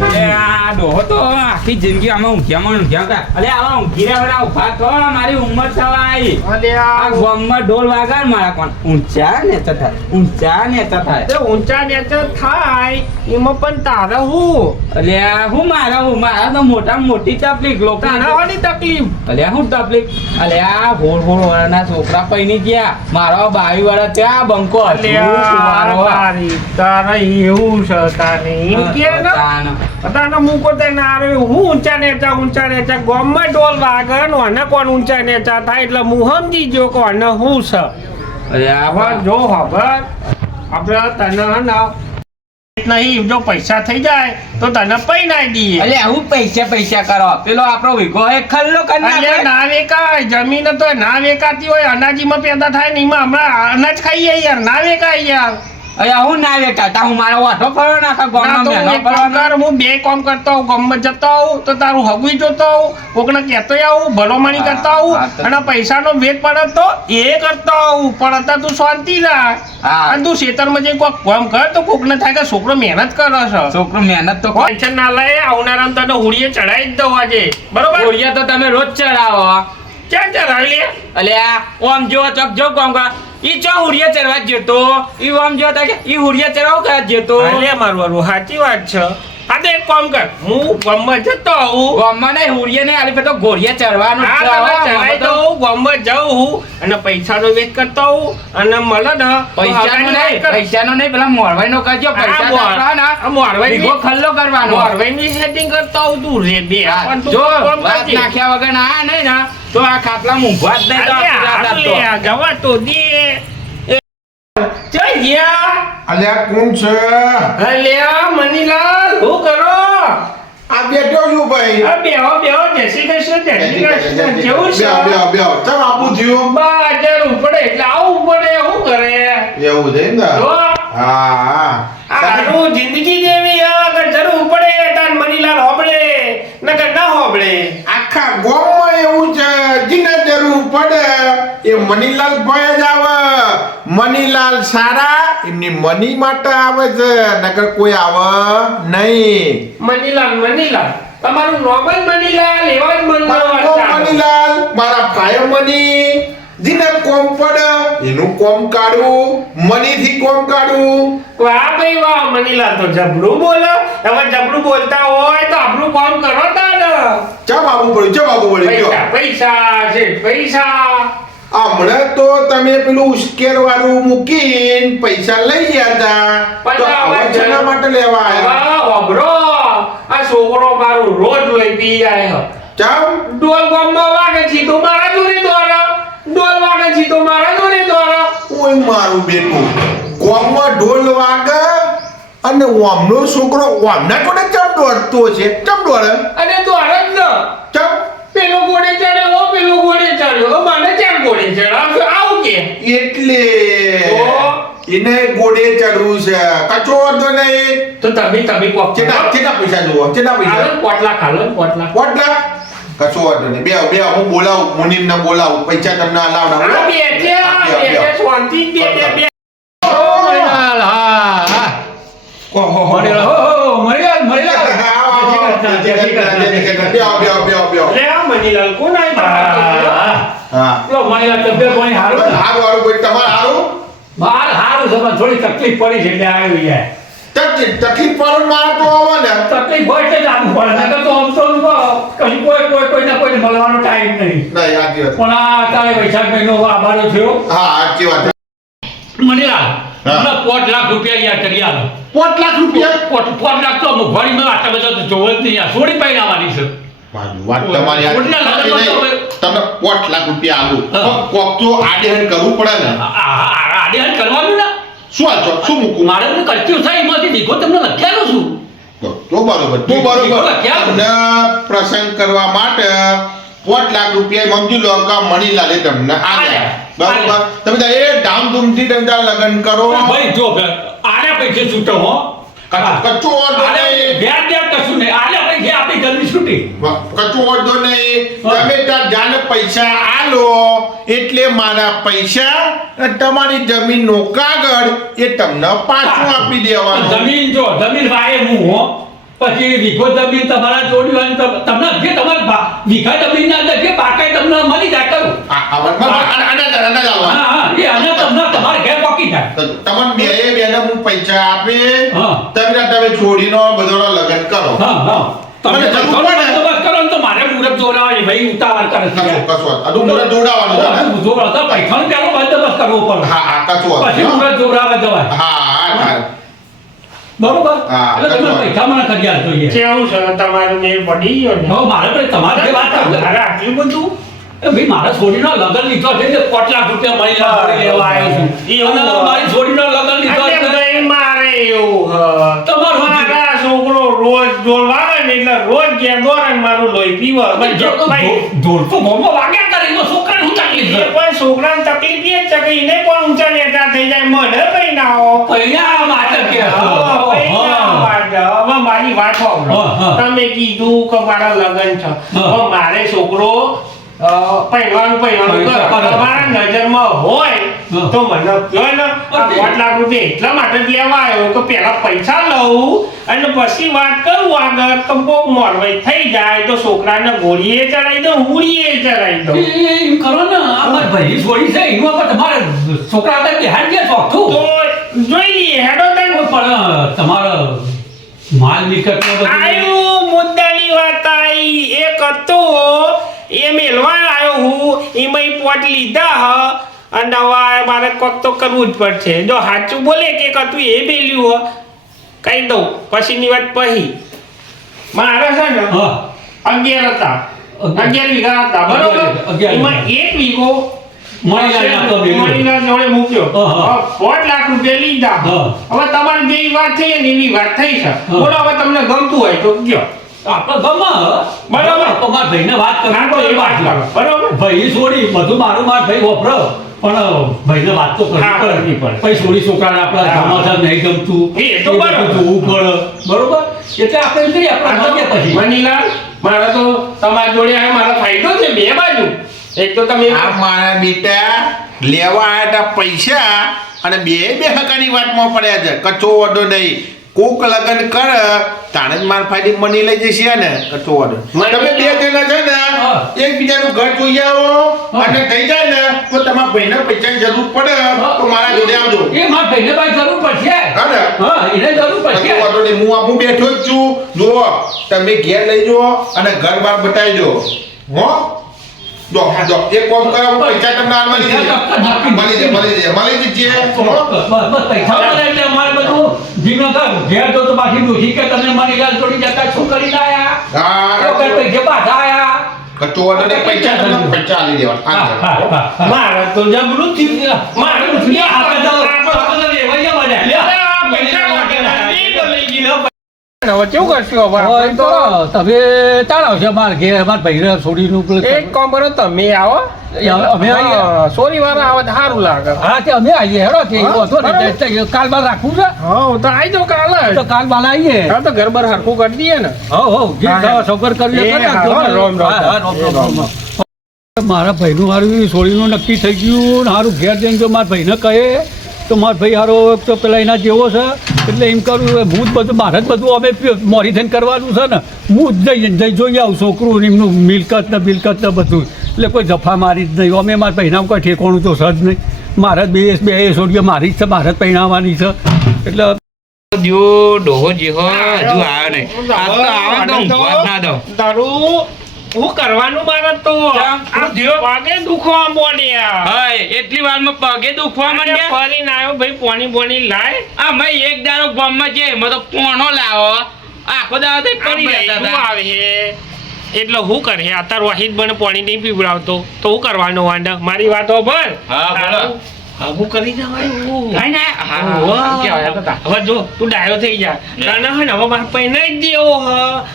આ ડોહો તો આખી જિંદગી આમાં ઊંઘ્યા કા અલે આવા ઊંઘી રહ્યા ઉભા થો મારી ઉંમર થવા આવી અલે આ ગોમમાં ઢોલ વાગાડ મારા કોણ ઊંચા નેચા થાય તે ઊંચા નેચર થાય એમાં પણ તારે હું મારા તો મોટી તકલીફ લોકો તારાવાની તકલીફ અલે હું તકલીફ અલે આ હોળ વાળાના છોકરા પૈની ગયા મારો 22 વાળા ત્યાં બંકો તારા એવું છે તારે એમ કે ને તાને મૂકો તે ના આવે હું ઊંચા નેચા ગોમમાં ઢોલ વાગે ને કોણ ઊંચા નેચા થાય એટલે હું સમજી જો કોને હું છે અરે હવે જો ખબર આપણે તને નહીં જો પૈસા થઈ જાય તો તને પૈનાઈ દઈએ અલે હું પૈસા કરો પેલો આપણો વિગો એક ખલ્લો કરી નાખે ના વેકાય જમીન તો ના વેકાતી હોય અનાજીમાં પેદા થાય ને એમાં હમણાં અનાજ ખાઈએ યાર ના વેકાય યાર અયા હું ના વેકાતા હું મારો વાટો ફરો નાખા ગોમમાં મેનો ફરવાનો હું બે કામ કરતો હું ગામમાં જતો હોઉં તો તારું હગુઈ જોતો હોઉં કોકને કહેતો આવું ભલોમણી કરતા હોઉં અને પૈસાનો વેગ પડે તો એ કરતો હોઉં પણ અત્યારે તું શાંતિ રાખ અને તું ખેતરમાં જઈ કોઈક કામ કર તો કોકને થાય કે છોકરો મહેનત કરે છે છોકરો મહેનત તો ટેન્શન ના લે આવનારા તને હોળીએ ચડાવી જ દઉં આજે બરોબર હોળીએ તો તમે રોજ ચડાવો ક્યાં ચડાવી લે અલ્યા ઓમ જો ચક જો કોમ કા ઈ ચો હુરિયા ચરવા જતો ઈ ઓમ જો તા કે ઈ હુરિયા ચરવા કા જતો અલે મારવારું સાચી વાત છે આ તો એક કામ કર હું ગામમાં જતો હું ગામમાં નહીં હુરિયા ને આલી તો ગોળિયા ચરવાનું ચડાવી દઉં ગામમાં જાઉં હું અને પૈસાનો વેચ કરતો હું અને મળે ને પૈસાનો નહીં પેલા મોરવાઈનો કરજો પૈસા આપવાના મોરવાઈ વિગો ખલ્લો કરવાનો મોરવાઈની સેટિંગ કરતો હું તું રે બે જો વાત નાખ્યા વગર આ નહીં ના તો આ ખાટલા મુંભા જ નહીં જવા તો દે જય ગયા અલ્યા કોણ છે અલ્યા મનીલાલ હું કરો આ બેઠો છું ભાઈ આ બેહો જય શ્રી કૃષ્ણ કેવું છે બેહો ચમ આપું થયું બાજર ઉપડે એટલે આવું પડે શું કરે એવું છે ને જો હા આનું જિંદગી જેવી અગર જરૂર પડે તાર મનીલાલ હોબળે નકર ના હોબળે આખા ગામમાં એવું છે જીને જરૂર પડે એ મનીલાલ ભાઈ જ આવે મનીલાલ સારા એમની મની માટે આવે છે નકર કોઈ આવે નહીં મનીલાલ તમારું નોબલ મનીલાલ એવા જ મનીલાલ મારા ભાઈ મની જીને કોમ પડે એનું કોમ કાઢું મનીથી કોમ કાઢું વાહ ભાઈ વાહ મનીલાલ તો જબરું બોલો હવે જબરું બોલતા હોય તો આપણું કામ કરો તાને ચમ આપવું પડ્યું પૈસા છે પૈસા હમણાં તો તમે પેલું ઉશ્કેર વાળું મૂકીને પૈસા લઈ ગયા હતા તો હવે શેના માટે લેવા આવ્યા ઓબરો આ છોકરો મારું રોજ લઈ પી જાય ચમ ડોલ ગામમાં વાગે છે તો મારા જોડે દોરા ડોલ વાગે છે તો મારા જોડે દોરા ઓય મારું બેટું ગામમાં ઢોલ વાગે અને ઓમનો છોકરો ઓમના જોડે ચમ દોડતો છે ચમ દોડે અને દોડે જ ન ચમ પેલો ઘોડે ચડ્યો પેલો ઘોડે ચડ્યો મને કેમ ઘોડે ચડાવ આવું કે એટલે એને ગોડે ચડવું છે કચો વાંધો નહીં તો તમે કોક કેટલા પૈસા જુઓ કેટલા પૈસા પોટલા કચો વાંધો નહીં બે હું બોલાવું મુનિમને બોલાવું પૈસા તમને લાવડા બે શાંતિ બે મનીલાલ કોણ થોડી તકલીફ પડી છે એટલે આવી જાય તકલીફ પડે મારા તો આવે ને તકલીફ હોય એટલે જ આવવું પડે નકર તો આમ તો કશું કોઈને મળવાનો ટાઈમ નહીં પણ આ તારે વૈશાખ મહિનો આભારો થયો સાચી વાત મનીલાલ 5 લાખ રૂપિયા યાર કરી આલો 5 લાખ રૂપિયા 5 લાખ તો મોઘવાડીમાં આટલા બધા તો જોવે જ નહીં યાર થોડી પાઈ આવવાની છે વાત તમારી તમે 5 લાખ રૂપિયા આલો કોક તો આડેહન કરવું પડે ને આડેહન કરવાનું ને શું મૂકું મારે તો કરતું થાય એમાંથી દીખો તમને લખ્યાલો છું તો બરોબર તમને પ્રસંગ કરવા માટે 5 લાખ રૂપિયા સમજી લો કે મણીલાલે તમને આલ્યા બરોબર તમે એ ધામધૂમથી ધંધા લગન કરો ભાઈ જો આના પૈસે છૂટો હો કચ્ચો ઓર્ડર નહીં. વ્યાજ વ્યાજ કશું નહીં. આલે પૈસા આપી જલ્દી છૂટી. કચ્ચો ઓર્ડર નહીં. તમે ત્યાં જાને પૈસા આલો એટલે મારા પૈસા અને તમારી જમીનનો કાગળ એ તમને પાછું આપી દેવાનું. જમીન જો જમીન વાય હું હો પછી વીઘો જમીન તમારા જોડી હોય ને તમને જે તમારા વીઘા જમીન ના અંદર જે બાકાઈ તમને મળી જાય કરું. હા એ અને તમને તમારે ઘેર પોકી જાય. તમને બેને હું પૈસા આપે હા. તમે છોડીનો બધો લગ્ન કરો. હા તમે મને જરૂર જરૂર પડે. બંદોબસ્ત કરો ને તો મારે મુરત જોડાવે ભાઈ ઉતાવળ કરે છે યાર. કશું મુરત જોડાવાનું છે ને? જોડાવતા પૈસાનો પેલો બંદોબસ્ત કરવો પડે. હા કશું પછી મુરત જોડાવા જવાય. હા બરોબર હા, એટલે તમે પૈસા મને કરી આપજો યાર. કેવું છે તમારું મેળ પડી ગયો ને હવે મારે પણ તમારે જે વાત કરો અરે આટલું બધું એ ભાઈ મારા છોડીનો લગન લીધો છે ને 5 લાખ રૂપિયા મહિના ભરી લેવા આવ્યો છું. એવું અને હોય. મારી છોડીનો લગન લીધો એટલે છે. ભાઈ મારે એવું હ. તમારું મારા છોકરો રોજ જોડવા આવે ને એટલે રોજ ઘેર દોરે ને મારું લોહી પીવે પણ જો ભાઈ જોર તો મોંમાં વાગ્યા કરે એમાં છોકરાને શું તકલીફ એ છે? પણ છોકરાને તકલીફ એ જ છે કે એને પણ ઊંચા નેતા થઈ જાય મને કઈ ના હો પૈયા માટે કે હવે મારી વાત સાંભળો. હા. તમે કીધું કે મારા લગ્ન છે હા. હવે મારે છોકરો પહેરવાનું કરે. તમારા નજરમાં હોય હા. તો મને કહો ને આ 5 લાખ રૂપિયા એટલા માટે જ લેવા આવ્યો કે પહેલા પૈસા લઉં અને પછી વાત કરું આગળ તો કોક મોરવાઈ થઈ જાય તો છોકરાને ગોળીએ ચડાવી દઉં હુડીએ ચડાવી દઉં એમ કરો ને આ મારી ભાઈ છોડી છે એમાં પણ તમારે છોકરા આગળ બેહાડ દે ચોખ્ખું. તો જોઈ લઈએ હેડો તને પણ તમારો માલ મિલકતનો બધું આયું મુદ્દાની વાત આઈ એક હતો એ મેલવા આવ્યો હું એમાં પોટ લીધા હ અને હવે મારે કોક તો કરવું જ પડશે જો સાચું બોલે કે હતું એ બેલ્યું હ કહી દઉં પછીની વાત પછી મારે છે ને હા 11 હતા 11 વીઘા હતા બરોબર 11 એમાં એક વીઘો મણીલાલ આપતો બેલ્યો. મણીલાલ જોડે મૂક્યો હા. 5 લાખ રૂપિયા લીધા હા. હવે તમારી બે વાત થઈ ને એવી વાત થઈ છે હા. બોલો હવે તમને ગમતું હોય તો કયો આપણે ગમે બરાબર. તો મારા ભાઈને વાત કરો ના તો એ વાત કરો બરોબર ભાઈ છોડી બધું મારું માર ભાઈ વપરો પણ ભાઈને વાત તો હા, કરવી પડે. પછી છોડી છોકરાને આપણા હા. સમાધાન નહીં ગમતું એ તો બધું બરાબર. જોવું પડે બરોબર એટલે આપણે એમ કરીએ આપણે ગમીએ પછી મનીલાલ મારે તો તમારા જોડે આ મારો ફાયદો છે બે બાજુ એક તો તમે આ મારા બેટા લેવા આયા તા પૈસા અને બે હકાની વાતમાં પડ્યા છે કચ્ચો ઓર્ડર નહીં કોક લગન કર તાણે જ માર ફાયદી મની લઈ જશે ને કચ્ચો ઓર્ડર તમે બે જણા છે ને હા. એકબીજાનું ઘર જોઈ આવો હા. અને થઈ જાય ને તો તમારા ભાઈને પૈસાની જરૂર પડે તો મારા જોડે આવજો એ મારા ભાઈને ભાઈ જરૂર પડશે હા ને હા એને જરૂર પડશે કચ્ચો ઓર્ડર નહીં હું બેઠો જ છું જુઓ તમે ઘેર લઈ જાઓ અને ઘર બાર બતાવી દો હો જો એક કામ કરો પૈસા તમને મળી જશે હો? બસ પૈસા મળે એટલે અમારે બધું જીનો કર ઘેર તો પાછી દોષી કે તમે મનીલાલ જોડી જતા શું કરીને આયા હા તો કે પૈસા પાછા આયા કચ્ચો ઓર્ડર ને પૈસા તમને પૈસા આલી દેવા મારે તો જબરું થયું મારે તો હવે કેવું કરશું હવે આપણે તો તમે તાળાવ છે માર ઘેર માર ભાઈને છોડીનું એક કામ કરો તમે આવો અમે આવીએ. સોરી વાળા આવે તો સારું લાગે હા તે અમે આવીએ હેડો તે હા, વાંધો નહીં. બરાબર. તે કાલ બાદ રાખવું છે હા તો આવી જાઓ કાલે તો કાલ બાદ આવીએ હા તો ઘર બાર હરખું કરી દઈએ ને હો જે હા. સફર કરવી એ હોય કરે. હા, રોમ, રોમ. હા, હા, રોમ, રોમ, રોમ. મારા ભાઈનું મારું છોડીનું નક્કી થઈ ગયું ને હારું ઘેર જઈને જો મારા ભાઈને કહે તો મારા ભાઈ હારો તો પેલા એના જેવો છે એટલે એમ કરું હું જ બધું મારે જ બધું અમે મોરી થઈને કરવાનું છે ને હું જ જઈ જોઈ આવું છોકરું ને એમનું મિલકત ને બધું એટલે કોઈ જફા મારી જ નહીં અમે મારા પહેણાં કોઈ ઠેકોણું તો છે જ નહીં મારે જ બે છોડીઓ મારી જ છે મારે જ પહેણાવવાની છે એટલે જો ડોહો જેહો હજુ આવ્યો નહીં આ તો આવે તો ઊંઘવા જ ના દઉં તારું હું કરવાનું મારે તો કેમ? આ વાગે દુખવા મોડ્યા હય એટલી વારમાં પગે દુખવા માંડ્યા ફરીને આવ્યો ભાઈ પોણી બોણી લાય આ મેં એક દાડો ગામમાં છે એમાં તો પોણો લાવો આખો દાડો તો પડી આ રહેતા ભાઈ હતા. આવે હે એટલે હું કરે અત્યારે વાહિદ બને પાણી નહીં પીવડાવતો તો હું કરવાનો વાંડા મારી વાત હોભળ હા, બોલો. હું કરી જવાય કાંઈ ના. હા, કહેવાય હતા. હવે જો તું ડાયો થઈ જા તને હે ને હવે મારે પૈને જ દેવો હ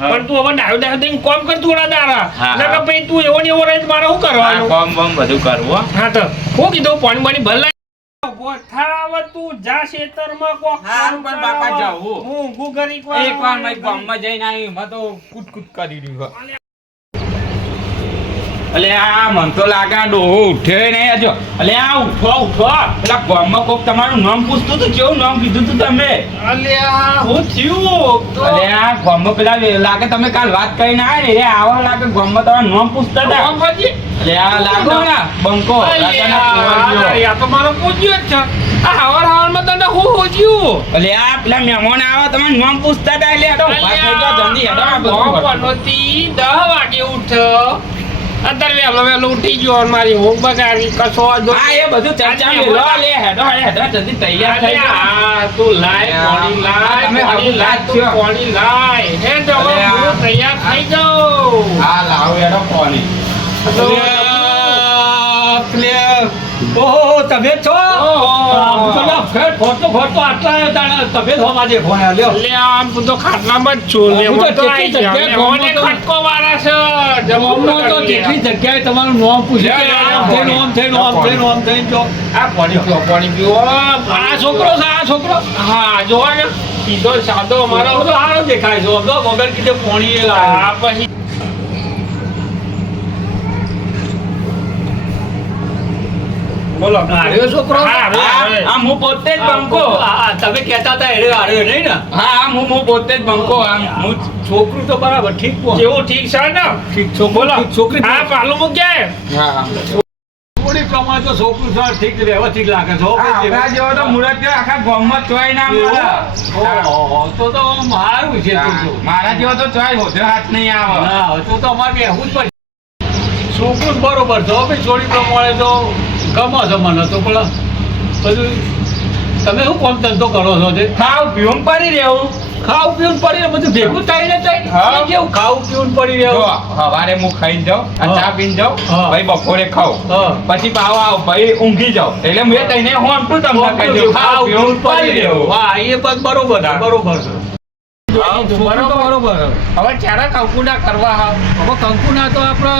પણ તું હવે ડાયો થઈને કોમ કર થોડા દાડા હા, નકર હા. પછી તું એવો ને એવો રહે તો મારે શું આ કરવાનું કોમ બોમ બધું કરવું હો. હા તો હું કીધું પાણી બાણી ભર લાય ગોઠાવ તું જા ખેતરમાં કોક હા, કામ પણ બાપા કરાવો. જાઉં. હું ઊંઘું ઘડીક એકવાર મેં ગામમાં જઈને આવી એમાં તો કૂટ કરી રહ્યું છે. અલે આ મન તો લાગે આ ડોહો ઉઠ્યો નહીં હજુ. અલે આ ઉઠો પેલા ગામમાં કોક તમારું નામ પૂછતું હતું કેવું નામ કીધું તું તમે? અલ્યા હું થયું તો અલે આ ગામમાં પેલા લાગે તમે કાલ વાત કરીને આવ્યા ને રે આવા લાગે ગામમાં તમારું નામ પૂછતા હતા. બાપાજી, અલે આ લાગો ને બંકો રાજાના કુંવર જેવો. આ તો મારો પૂછ્યો જ છે. આ હવારમાં તને હું પૂછ્યું? અલે આ પેલા મહેમાન આવે તમારું નામ પૂછતા હતા એટલે હેડો ઉભા થઈ જાઓ જલ્દી હેડો આ બધું કરો. 10 વાગે ઉઠ્યો. અત્યારે વહેલો ઉઠી ગયો અને મારી ઊંઘ બગાડી કશો વાંધો હા એ બધું ચર્ચા મેલો લે હેડો જલ્દી તૈયાર થઈ જાઓ. હા, તું લાય પાણી લાય તમે પાણી હવે લાય લાજ તું છો. પાણી લાય હે તો હવે અરે આ. હું તૈયાર થઈ જાઉં. હા લાવો હેડો પાણી. ઓહો તમે છો ઓહો. પેલા ફેર ફોટો આટલા તાણા તમે થવા દે ફોન લ્યો એટલે આમ તું તો ખાટલામાં જ છું લે હું તો હું તો કેટલી આઈ જગ્યાએ જાઉં. મને ગમતો. ખટકો વાળા છે ગામમાં તો કેટલી જગ્યાએ તમારું નામ પૂછે લ્યો, લ્યો, આમ થઈને આમ થઈને આમ થઈને આમ થઈને જો આ પાણી પીવો પાણી પીવો. આ છોકરો છે આ છોકરો હા જોવા ને સીધો સાદો મારો અમારો તો સારો દેખાય છે આમ તો વગર કીધે પોણી એ લાવે. આ પછી બોલો હાર્યો છોકરો? હા, હવે, હવે. આ હું પોતે જ બંકો. તમે કહેતા હતા એરે હાર્યો નહીં ને હા હું પોતે જ બંકો. આમ હું છોકરું તો બરાબર ઠીક પો કેવું ઠીક છે ને ઠીક છોકરો બોલો છોકરી હા પાલું મૂક્યા હા થોડી પ્રમાણે તો છોકરું છે ઠીક વ્યવસ્થિત લાગે છે હો ભાઈ. આપણા જેવો તો મુરત આખા ગામમાં ચોય ના મળે. ઓહો, તો સારું છે તું તો. મારા જેવો તો ચોય હોધ્યો હાથ નહીં આવે. ના તો અમારે બેહવું જ પડે છોકરું જ બરોબર છે હો ભાઈ છોડી પ્રમાણે તો ગમે છે મને તો પણ બધું તમે શું કોમ ધંધો કરો છો તે ખાવ પીવું પડી રહેવું. ખાવું પીવું પડી રહે બધું ભેગું થઈને હા. થાય કેવું ખાવું પીવું પડી જો રહ્યું સવારે હું ખાઈને જાઉં આ હા. ચા પીને જાઉં હા. ભાઈ બપોરે ખાઉં હા. પછી પાવ આવ ભાઈ ઊંઘી જાઉં એટલે મેં તઈને હું તું તમને કહી દઉં ખાવ પીવું પડી રહેવું. વાહ એ બસ બરોબર છે બરોબર છે હા, છોકરું તો બરોબર છે. હવે ચારા કંકુડા કરવા હા હવે કંકુના તો આપણે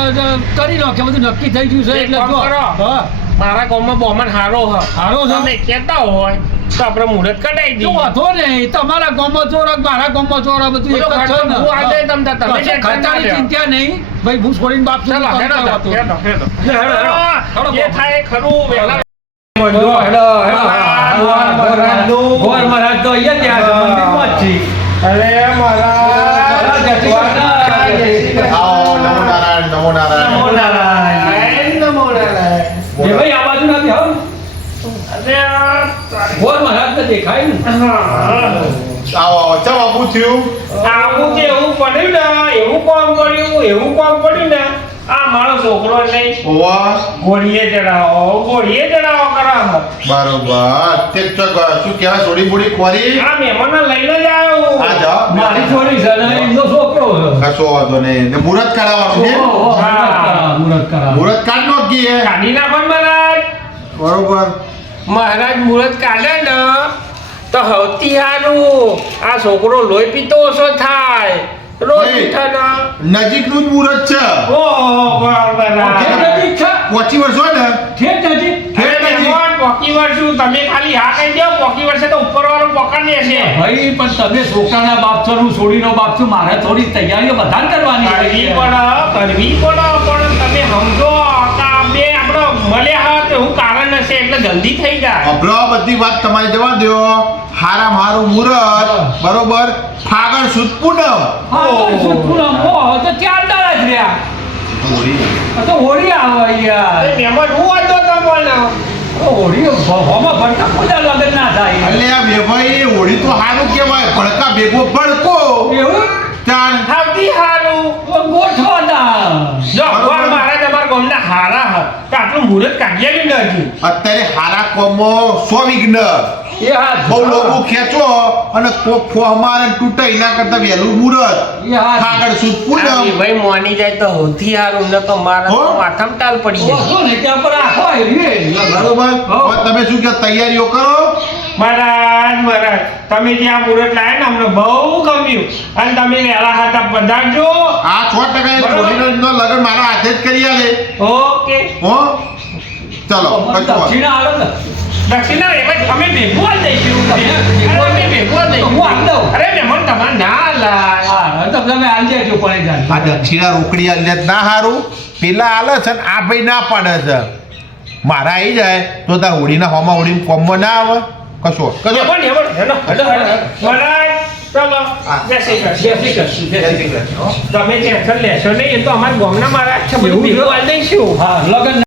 કરી લો કે બધું નક્કી થઈ ગયું છે એક એટલે કામ જો કરો. હા મારા ગામમાં બોમન હારો હ હારો છે? તમે કહેતા હોય તો આપણે મુહૂર્ત કઢાઈ તો દઈએ વાંધો નહીં તમારા ગામમાં ચોર મારા ગામમાં ચોર આ બધું એક જ બધો છે ખર્ચો ને. હું આજે તમ તાર તમે કશો જે ખર્ચાની ટેન્શન ના ચિંતા નહીં ભાઈ હું છોડીને બાપ છું, ચાલો તમે હેડો કાંઈ તા, વાતો હેડો, નહીં. હેડો. હેડો, હેડો. હેડો, જે થાય એ ખરું વહેલા ગોર મહારાજ તો અહીંયા ત્યાં છે, મંદિરમાં જ છે. અરે મારા જય શ્રી કૃષ્ણ. આવો નમો નારાયણ નમો નારાયણ નમો નારાયણ. નમો નારાયણ. એ ભાઈ આ બાજુ નથી આવો. અરે આ ગોર મહારાજ તો દેખાય ને. હા. આવો ચમ આવું થયું આવું જે એવું પડ્યું ને એવું કામ પડ્યું ને આ મારો છોકરો નહીં ઓવા ઘોડીએ ચડાવો કરાવો બરોબર તે ચક શું કહેવાય સોડી બોડી ખોરી આ મહેમાન લઈને જ આવ્યો આ જા મારી છોડી છે ને એમનો છોકરો છે. કશો વાંધો નહીં ને મુહૂર્ત કાઢવાનું છે ઓહો, હા. મુહૂર્ત કરાવો. મુહૂર્ત કાઢ નો ગઈ કાઢી નાખો ને મહારાજ બરોબર મહારાજ મુહૂર્ત કાઢે ને તો સૌથી સારું આ છોકરો લોહી પીતો ઓછો થાય રોજ નહીં. ઉઠે ને નજીકનું જ મુહૂર્ત છે ઓહો બરાબર ઠેક નજીક છે. પહોંચી વર્ષ હોય ને ઠેક નજીક. ઠેક નજીક. પોકી વર્ષું તમે ખાલી હા કહી દો પોકી વર્ષે તો ઉપર વાળો પકડી લેશે ભાઈ પણ તમે છોકરાના બાપ છો હું છોડીનો બાપ છું મારે થોડી તૈયારીઓ વધારે કરવાની કરવી છે. પડે પણ તમે સમજો કે આ બે આપણો મળ્યા હા તો એવું કારણ હશે એટલે જલ્દી થઈ જાય અભરો બધી વાત તમારે જવા દો હારામ હારું મુહૂર્ત બરોબર ફાગણ સુદ પૂનમ હા, તો શું પૂનમ? ઓહો, તો 4 દાડા જ રહ્યા. આ તો હોળી આવે યાર. મહેમાન હું વાંધો તમને હોળી હોમાં ભરતા પૂજા લગન ના થાય. એટલે આ વેભાઈ હોળી તો સારું કહેવાય ભડકા ભેગો ભડકો એવું? ચાલ સૌથી સારું તો ગોઠવો તા. જો ભગવાન મહારાજ અમારા ગામના હારા હ તો આટલું મુહૂર્ત કાઢી આવ્યું નથી અત્યારે હારા કોમો 100 વિઘ્ન એ હા, બહુ લોકો ખેંચો અને કોક ફોહમાર અને તૂટે એના કરતા વહેલું મુહૂર્ત એ હા. ફાગણ સુદ પૂનમ ભાઈ મોની જાય તો સૌથી સારું ન તો મારા હો? માથામાં ટાલ પડી જાય ઓહો, ને ત્યાં પર આખો આવી રે. બરોબર હવે તમે શું કે તૈયારીઓ કરો મહારાજ તમે જે આ મુહૂર્ત લાયા ને અમને બહુ ગમ્યું અને તમે વહેલા હતા પધારજો આ 100% એ બરોબર. છોડીનો લગન મારા હાથે જ કરી આલે ઓકે હો ચલો કચો દક્ષિણા આલો ને. દક્ષિણા એમાં અમે ભેગું આલ દઈશું અરે અમે ભેગું આલ દઈશું હું આલ દઉં. અરે મહેમાન તમારે ના લાય હા તો તમે હાલ દેજો પડે જાય આ દક્ષિણા રોકડી આલ્યા ના હારું પેલા આલે છે ને આ ભાઈ ના પાડે છે મારા આવી જાય તો તાર હોળીના હોમાં હોળી કોમમાં ના આવે કશો મહેમાન હેલો મહારાજ ચલો જય શ્રી કૃષ્ણ તમે ટેન્શન લેશો નહીં એ તો અમારા ગામના મહારાજ છે બધું એવું છે? ભેગું આલ દઈશું હા લગન